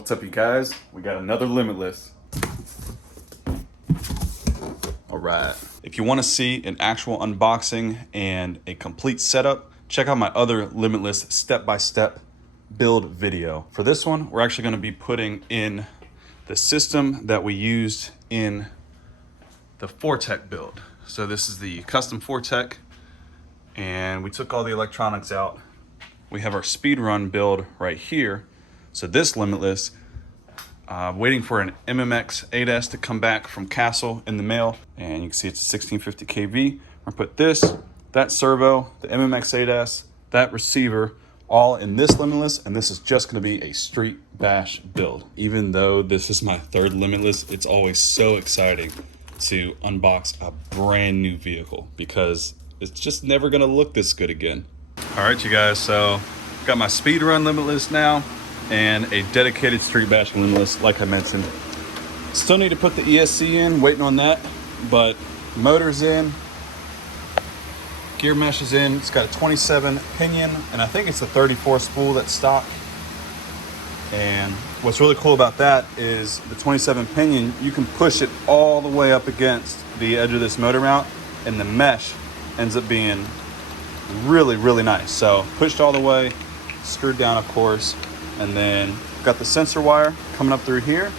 What's up, you guys? We got another Limitless. All right. If you want to see an actual unboxing and a complete setup, check out my other Limitless step-by-step build video. For this one, we're actually going to be putting in the system that we used in the Fortec build. So this is the custom Fortec, and we took all the electronics out. We have our speed run build right here. So this Limitless, waiting for an MMX 8S to come back from Castle in the mail. And you can see it's a 1650 kV. We're gonna put this, that servo, the MMX 8S, that receiver, all in this Limitless, and this is just gonna be a street bash build. Even though this is my third Limitless, it's always so exciting to unbox a brand new vehicle because it's just never gonna look this good again. All right, you guys, so got my speed run Limitless now and a dedicated street bash Limitless, like I mentioned. Still need to put the ESC in, waiting on that, but motor's in, gear mesh is in. It's got a 27 pinion, and I think it's a 34 spool that's stock. And what's really cool about that is the 27 pinion, you can push it all the way up against the edge of this motor mount, and the mesh ends up being really, really nice. So pushed all the way, screwed down, of course, and then got the sensor wire coming up through here.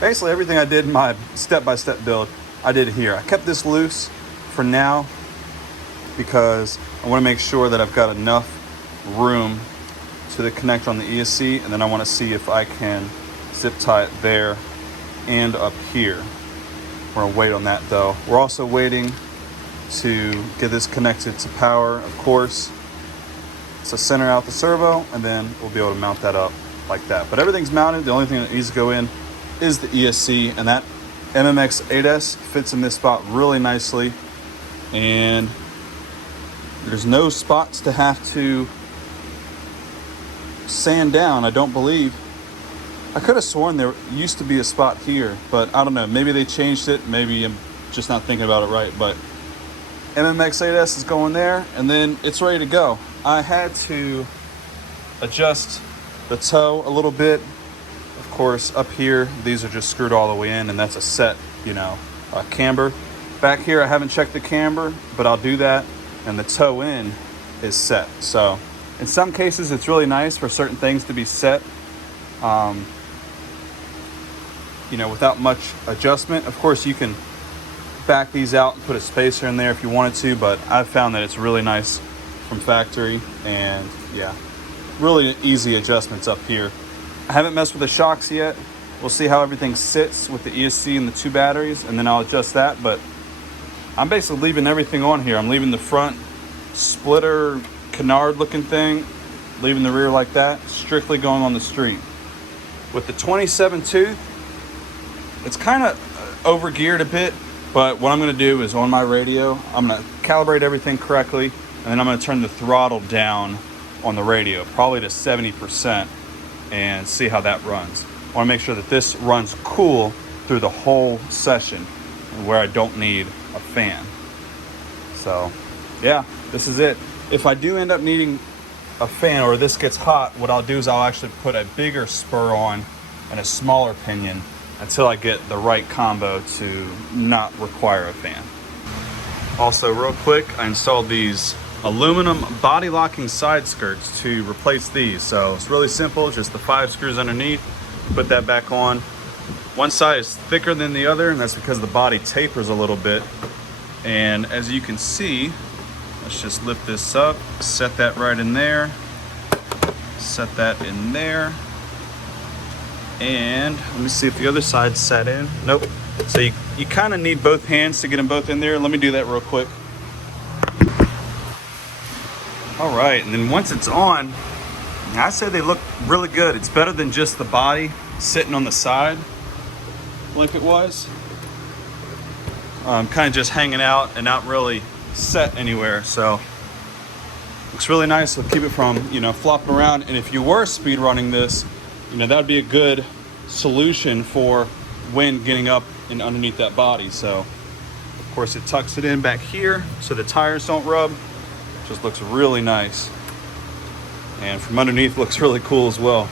Basically everything I did in my step-by-step build, I did here. I kept this loose for now because I want to make sure that I've got enough room to the connector on the ESC, and then I want to see if I can zip tie it there and up here. We're gonna wait on that though. We're also waiting to get this connected to power, of course. So center out the servo, and then we'll be able to mount that up like that. But everything's mounted. The only thing that needs to go in is the ESC, and that MMX 8S fits in this spot really nicely. And there's no spots to have to sand down, I don't believe. I could have sworn there used to be a spot here, but I don't know. Maybe they changed it. Maybe I'm just not thinking about it right, but MMX 8S is going there, and then it's ready to go. I had to adjust the toe a little bit. Of course, up here, these are just screwed all the way in, and that's a set, camber. Back here, I haven't checked the camber, but I'll do that, and the toe in is set. So in some cases, it's really nice for certain things to be set, without much adjustment. Of course, you can back these out and put a spacer in there if you wanted to, but I've found that it's really nice from factory, and yeah, really easy adjustments up here. I haven't messed with the shocks yet. We'll see how everything sits with the ESC and the two batteries, and then I'll adjust that. But I'm basically leaving everything on here. I'm leaving the front splitter canard looking thing, leaving the rear like that, strictly going on the street. With the 27 tooth, it's kind of over geared a bit, but what I'm gonna do is on my radio, I'm gonna calibrate everything correctly, and then I'm gonna turn the throttle down on the radio, probably to 70%, and see how that runs. I wanna make sure that this runs cool through the whole session, and where I don't need a fan. So yeah, this is it. If I do end up needing a fan, or this gets hot, what I'll do is I'll actually put a bigger spur on and a smaller pinion until I get the right combo to not require a fan. Also, real quick, I installed these aluminum body locking side skirts to replace these. So it's really simple, just the 5 screws underneath, put that back on. One side is thicker than the other, and that's because the body tapers a little bit. And as you can see, let's just lift this up, set that right in there, set that in there. And let me see if the other side's set in. Nope. So you kind of need both hands to get them both in there. Let me do that real quick. All right, and then once it's on, I say they look really good. It's better than just the body sitting on the side like it was. Kind of just hanging out and not really set anywhere. So looks really nice. It'll keep it from, flopping around. And if you were speed running this, that would be a good solution for wind getting up and underneath that body. So of course it tucks it in back here so the tires don't rub. Just looks really nice. And from underneath looks really cool as well.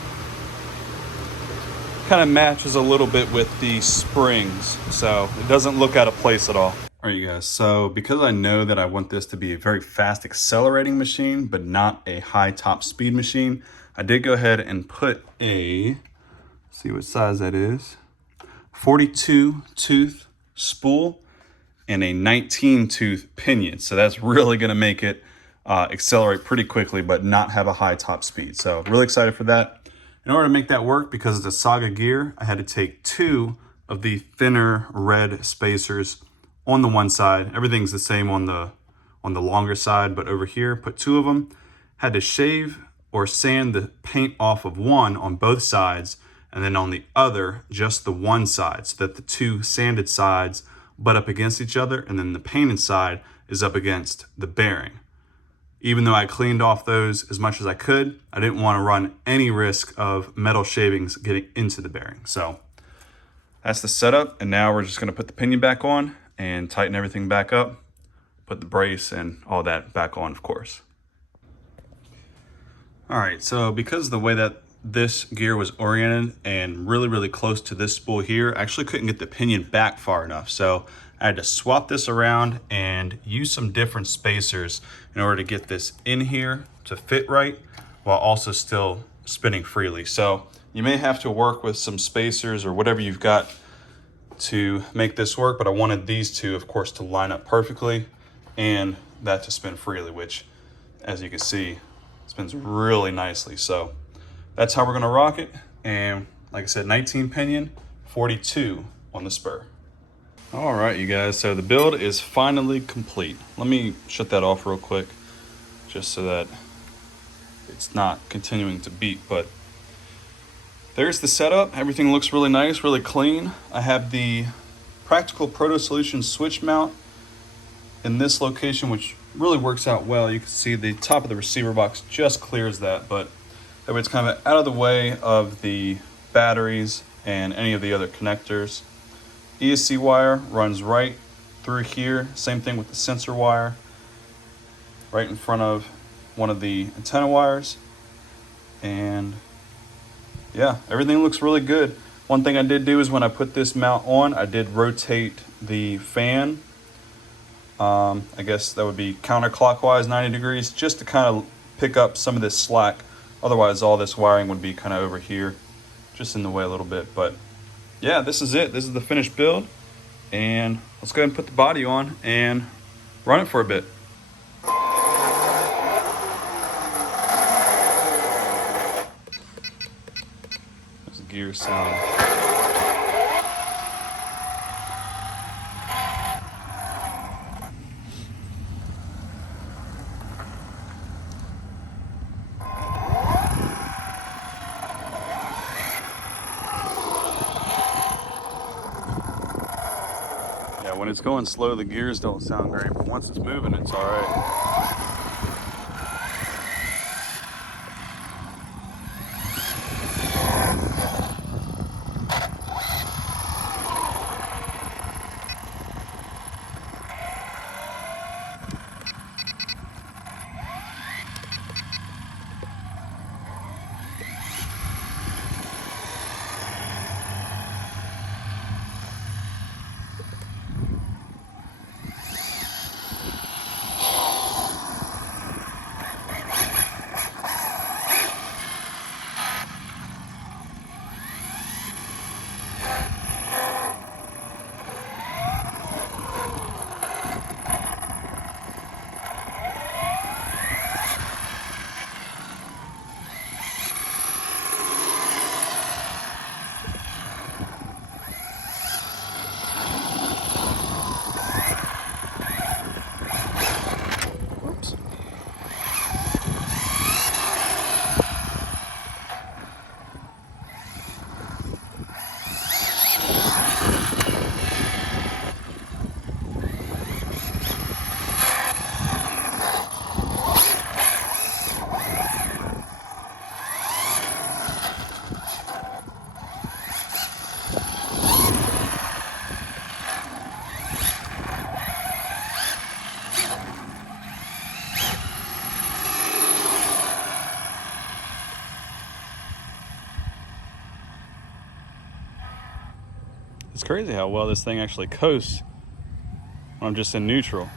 kind of matches a little bit with the springs, so it doesn't look out of place at all. All right, you guys, so because I know that I want this to be a very fast accelerating machine, but not a high top speed machine, I did go ahead and put a, see what size that is, 42 tooth spool and a 19 tooth pinion. So that's really gonna make it accelerate pretty quickly, but not have a high top speed. So really excited for that. In order to make that work, because it's a Saga gear, I had to take 2 of the thinner red spacers on the one side. Everything's the same on the longer side, but over here, put 2 of them. Had to shave or sand the paint off of one on both sides, and then on the other, just the one side, so that the 2 sanded sides butt up against each other, and then the painted side is up against the bearing. Even though I cleaned off those as much as I could, I didn't want to run any risk of metal shavings getting into the bearing. So that's the setup, and now we're just going to put the pinion back on and tighten everything back up, put the brace and all that back on, of course. All right, so because of the way that this gear was oriented and really close to this spool here, I actually couldn't get the pinion back far enough. So I had to swap this around and use some different spacers in order to get this in here to fit right while also still spinning freely. So you may have to work with some spacers or whatever you've got to make this work, but I wanted these two, of course, to line up perfectly and that to spin freely, which, as you can see, spins really nicely. So that's how we're gonna rock it. And like I said, 19 pinion, 42 on the spur. All right, you guys, so the build is finally complete. Let me shut that off real quick, just so that it's not continuing to beep, but there's the setup. Everything looks really nice, really clean. I have the Practical Proto Solutions switch mount in this location, which really works out well. You can see the top of the receiver box just clears that, but that way it's kind of out of the way of the batteries and any of the other connectors. ESC wire runs right through here. Same thing with the sensor wire, right in front of one of the antenna wires. And yeah, everything looks really good. One thing I did do is when I put this mount on, I did rotate the fan. I guess that would be counterclockwise 90 degrees, just to kind of pick up some of this slack. Otherwise, all this wiring would be kind of over here, just in the way a little bit. But yeah, this is it. This is the finished build. And let's go ahead and put the body on and run it for a bit. There's the gear sound. Yeah, when it's going slow, the gears don't sound great, but once it's moving, it's all right. It's crazy how well this thing actually coasts when I'm just in neutral.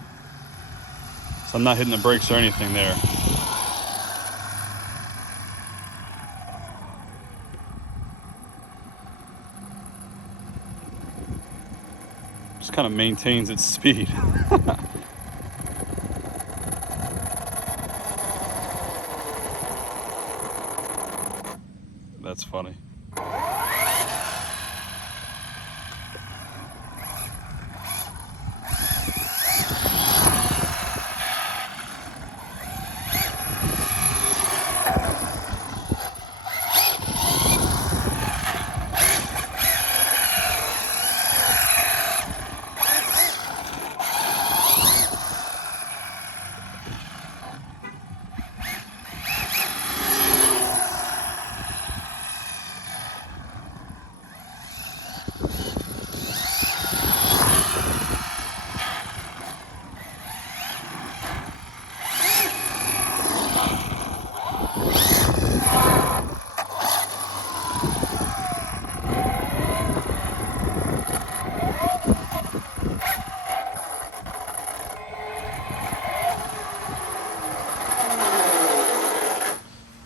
So I'm not hitting the brakes or anything there. Just kind of maintains its speed. That's funny.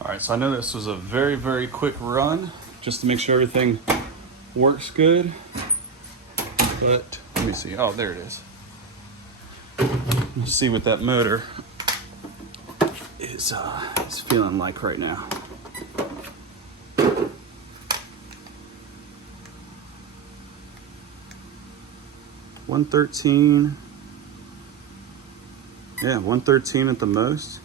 All right, so I know this was a very, very quick run just to make sure everything works good. But let me see. Oh, there it is. Let's see what that motor is feeling like right now. $113. Yeah, 113 at the most.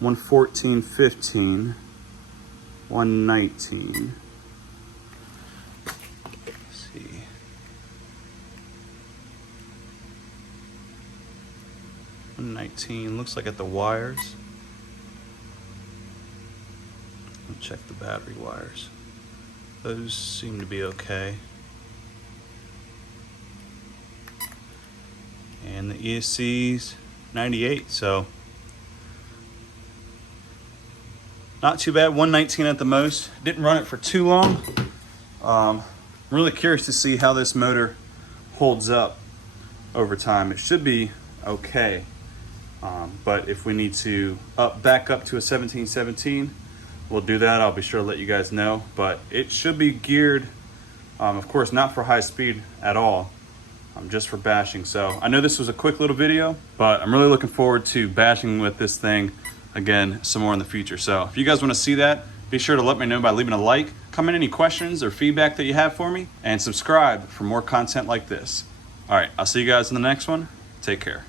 114.15. 119. Let's see. 119. Looks like at the wires. I'll check the battery wires. Those seem to be okay. And the ESC's 98, so not too bad. 119 at the most. Didn't run it for too long. I'm really curious to see how this motor holds up over time. It should be okay, but if we need to back up to a 1717, we'll do that. I'll be sure to let you guys know, but it should be geared, of course, not for high speed at all, just for bashing. So I know this was a quick little video, but I'm really looking forward to bashing with this thing again some more in the future. So if you guys want to see that, be sure to let me know by leaving a like, comment any questions or feedback that you have for me, and subscribe for more content like this. All right, I'll see you guys in the next one. Take care.